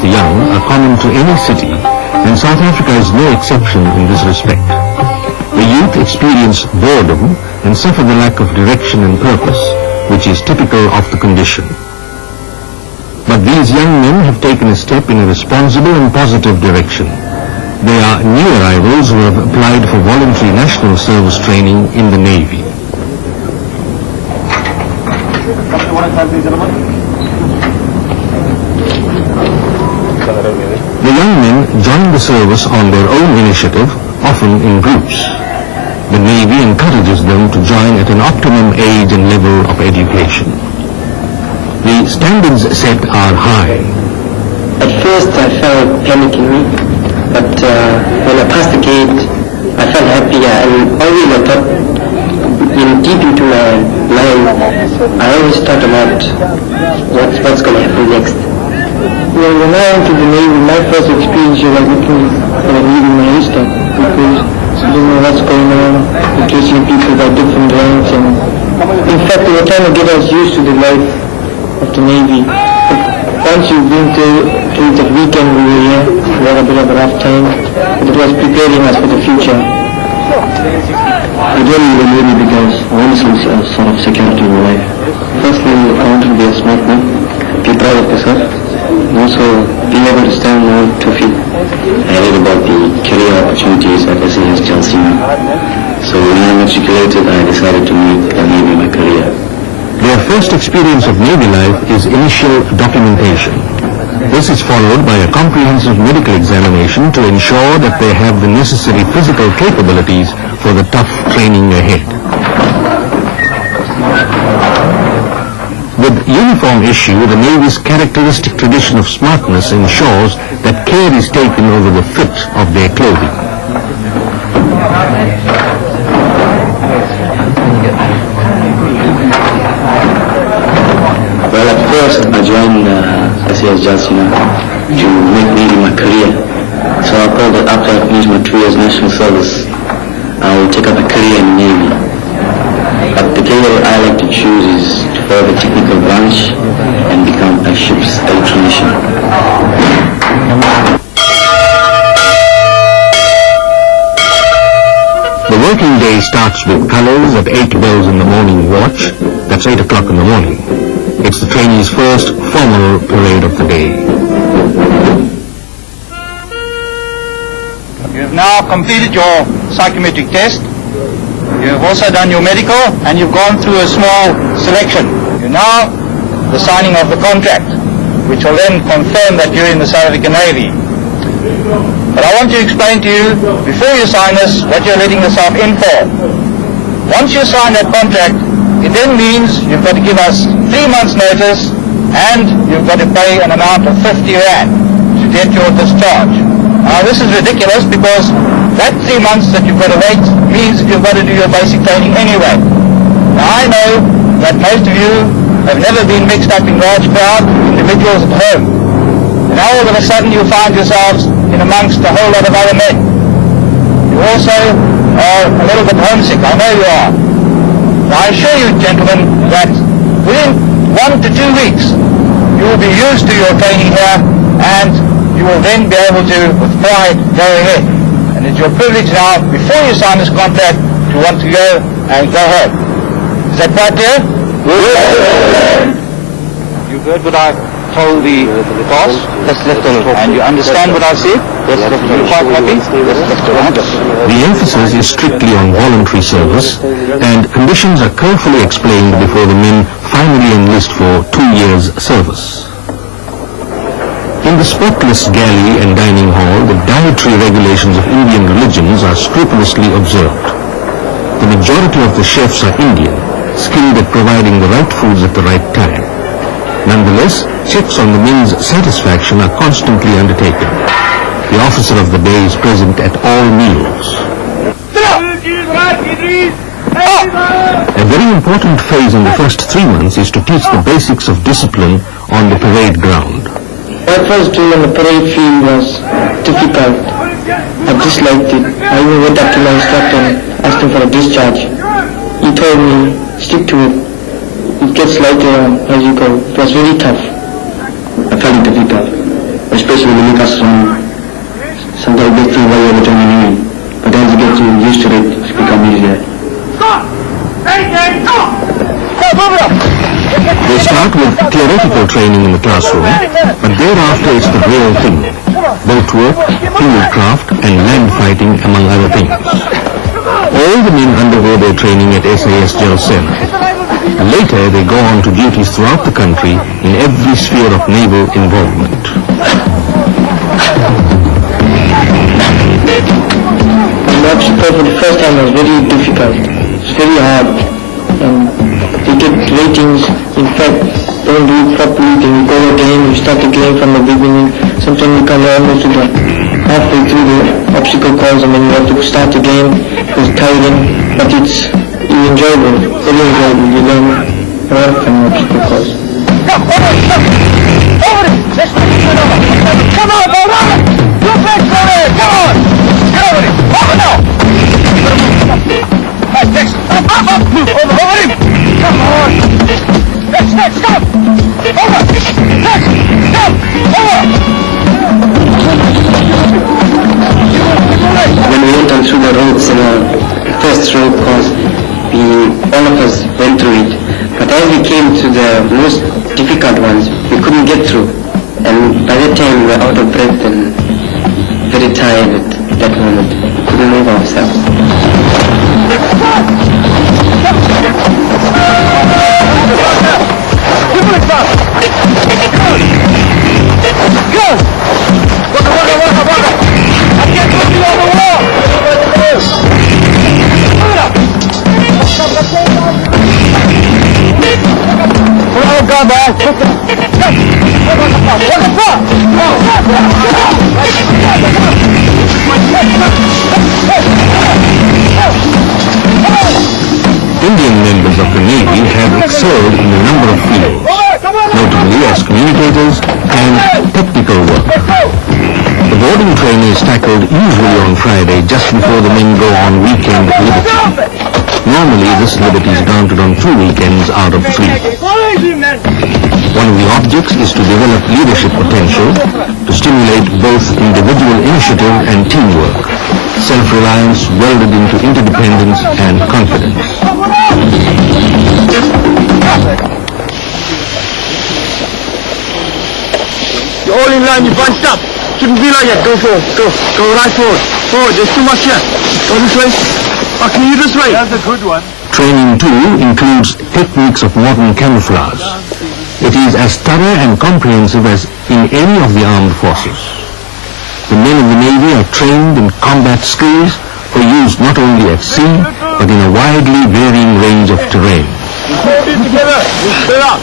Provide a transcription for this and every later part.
against the young are common to any city, and South Africa is no exception in this respect. The youth experience boredom and suffer the lack of direction and purpose, which is typical of the condition. But these young men have taken a step in a responsible and positive direction. They are new arrivals who have applied for voluntary national service training in the Navy. The young men join the service on their own initiative, often in groups. The Navy encourages them to join at an optimum age and level of education. The standards set are high. At first I felt panic in me, but when I passed the gate, I felt happier, and always I thought, deep into my mind, I always thought about what's going to happen next. Well, when I went to the Navy, my first experience was looking for a reading my history, because you don't know what's going on, because you people got different ranks, and in fact they were trying to get us used to the life of the Navy. But once you've been through the weekend we were here, we had a bit of a rough time, but it was preparing us for the future. I joined the Navy because I wanted some sort of security in my life. Firstly, I wanted to be a smart man, be proud of myself, and also being able to stand on 2 feet. I read about the career opportunities at SAS Jalsena. So when I matriculated, I decided to make the Navy my career. Their first experience of Navy life is initial documentation. This is followed by a comprehensive medical examination to ensure that they have the necessary physical capabilities for the tough training ahead. With uniform issue, the Navy's characteristic tradition of smartness ensures that care is taken over the fit of their clothing. Well, at first I joined SAS Jalsena to make Navy my career. So I thought that after I finish my 2 years national service, I will take up a career in the Navy. But the career I like to choose is to follow the technical branch and become a ship's electrician. The working day starts with colors at 8 bells in the morning watch. That's 8 o'clock in the morning. It's the trainees' first formal parade of the day. You have now completed your psychometric test. You have also done your medical, and you've gone through a small selection. You're now the signing of the contract, which will then confirm that you're in the South African Navy. But I want to explain to you, before you sign this, what you're letting yourself in for. Once you sign that contract, it then means you've got to give us 3 months' notice, and you've got to pay an amount of 50 rand to get your discharge. Now this is ridiculous, because that 3 months that you've got to wait means that you've got to do your basic training anyway. Now I know that most of you have never been mixed up in large crowd individuals at home. And now all of a sudden you find yourselves in amongst a whole lot of other men. You also are a little bit homesick, I know you are. Now I assure you, gentlemen, that within 1 to 2 weeks you will be used to your training here, and you will then be able to, with pride, go ahead. And it's your privilege now, before you sign this contract, to want to go and go home. Is that quite clear? Yes. You've heard what I told the boss? Yes, Lieutenant. And you understand what I said? Yes, Lieutenant. You're quite happy? Yes, Lieutenant. The emphasis is strictly on voluntary service, and conditions are carefully explained before the men finally enlist for 2 years' service. In the spotless galley and dining hall, the dietary regulations of Indian religions are scrupulously observed. The majority of the chefs are Indian, skilled at providing the right foods at the right time. Nonetheless, checks on the men's satisfaction are constantly undertaken. The officer of the day is present at all meals. A very important phase in the first 3 months is to teach the basics of discipline on the parade ground. My first day on the parade field was difficult. I disliked it. I even went up to my instructor and asked him for a discharge. He told me, stick to it. It gets lighter on as you go. It was very tough. I found it difficult, especially when you got sometimes they feel like you're doing it. But as you get used to it, it's become easier. They start with theoretical training in the classroom, but thereafter it's the real thing. Boat work, fieldcraft and land fighting among other things. All the men undergo their training at SAS Jalsena. Later they go on to duties throughout the country in every sphere of naval involvement. For the first time it was very difficult. It's very hard. And you get ratings, in fact, don't do it properly, then you go again, you start again from the beginning. Sometimes you come almost to the halfway through the obstacle course and then you have to start again. It's tiring, but it's enjoyable, very enjoyable. You learn a lot from the obstacle course. Come on, Bowman! You fix for it! Come on! Get over him! Over now! Next! Up! Move! Over him! Come on! Next! Stop! Over! Next! Stop! Over! When we went on through the roads in our first road course, all of us went through it. But as we came to the most difficult ones, we couldn't get through. And by that time we were out of breath and very tired at that moment. We couldn't move ourselves. Go! I can't put you on the wall! Oh, God, man! What the fuck? Indian members of the Navy have excelled in a number of fields, notably as communicators and technical work. The boarding training is tackled usually on Friday just before the men go on weekend liberty. Normally this liberty is granted on 2 weekends out of 3. One of the objects is to develop leadership potential, to stimulate both individual initiative and teamwork, self-reliance welded into interdependence and confidence. You're all in line, you bunched up. Shouldn't be like that. Go forward. Go right forward. Forward, there's too much here. Go this way. Can you this way? That's a good one. Training too includes techniques of modern camouflage. It is as thorough and comprehensive as in any of the armed forces. The men of the Navy are trained in combat skills for use not only at sea, but in a widely varying range of terrain. Hold it together. Stay up.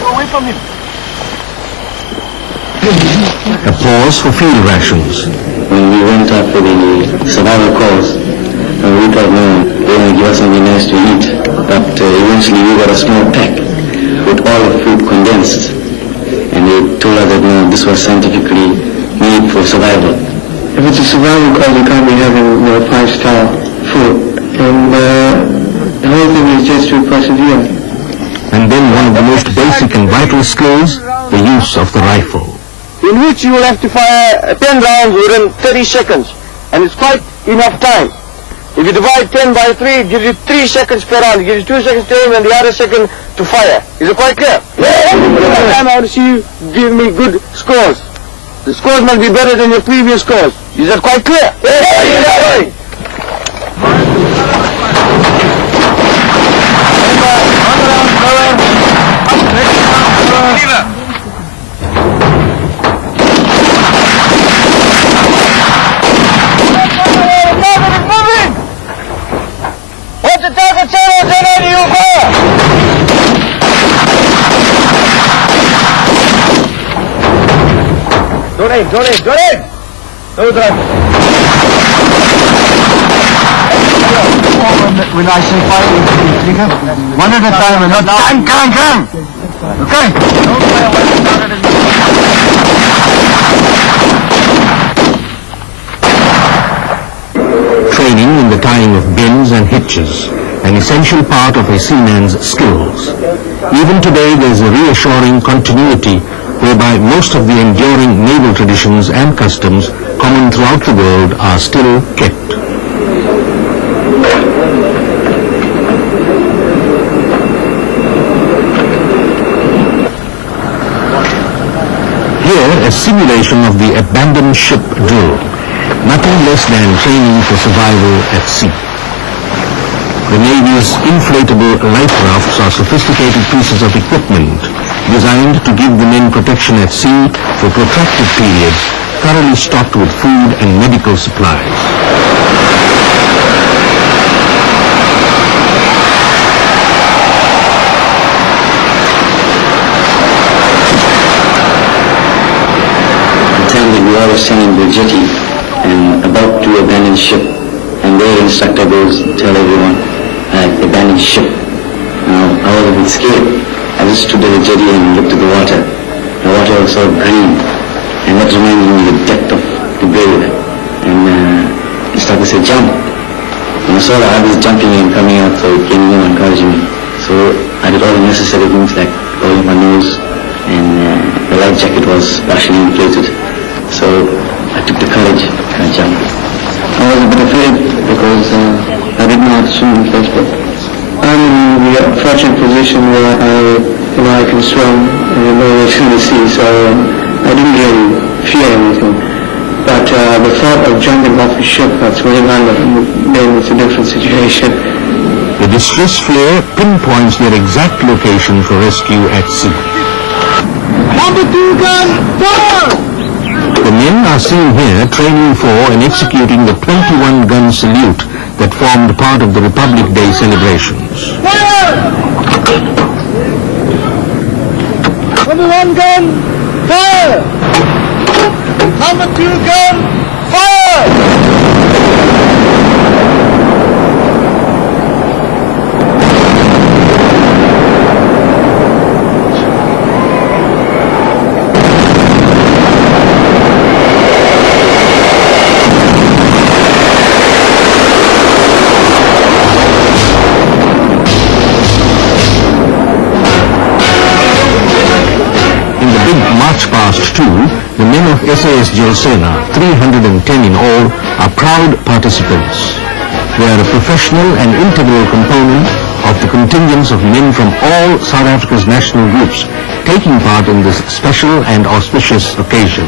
Go away from him. A pause for field rations. When we went up for the survival course, we thought, no, they will give us something nice to eat. But eventually we got a small pack with all the food condensed. And they told us that, no, this was scientifically made for survival. If it's a survival course, you can't be having 5-star food. And the whole thing is just to persevere. And then one of the most basic and vital skills, the use of the rifle. In which you will have to fire 10 rounds within 30 seconds. And it's quite enough time. If you divide 10 by 3, it gives you 3 seconds per round. It gives you 2 seconds to aim and the other second to fire. Is it quite clear? Yeah. I want to see you give me good scores. The scores must be better than your previous scores. Is that quite clear? Yeah. Don't aim! No drive. When I say fire, you trigger. One at a time and not bang! Okay? Training in the tying of bends and hitches an essential part of a seaman's skills. Even today there is a reassuring continuity whereby most of the enduring naval traditions and customs common throughout the world are still kept. Here, a simulation of the abandoned ship drill, nothing less than training for survival at sea. The Navy's inflatable life rafts are sophisticated pieces of equipment designed to give the men protection at sea for protracted periods, thoroughly stocked with food and medical supplies. We all were standing the jetty and about to abandon ship, and their instructor goes to tell everyone, abandon ship. Now, I was a bit scared. I just stood at the jetty and looked at the water. The water was so green, and that reminded me of the depth of the grave. And the instructor said, jump. And I saw the others jumping and coming out, so it gave me more encouragement. So I did all the necessary things like blowing my nose, and the life jacket was partially inflated. So I took the courage and I jumped. I was a bit afraid because I didn't know how to swim in the first place. I'm in the fortunate position where I can swim and know where to the sea, so I didn't really fear anything. But the thought of jumping off a ship that's swimming under made it a different situation. The distress flare pinpoints their exact location for rescue at sea. Number 2 gun, fire! The men are seen here training for and executing the 21-gun salute that formed part of the Republic Day celebrations. Fire! Number 1 gun, fire! Number 2 gun, fire! Past 2, the men of SAS Jalsena, 310 in all, are proud participants. They are a professional and integral component of the contingents of men from all South Africa's national groups taking part in this special and auspicious occasion.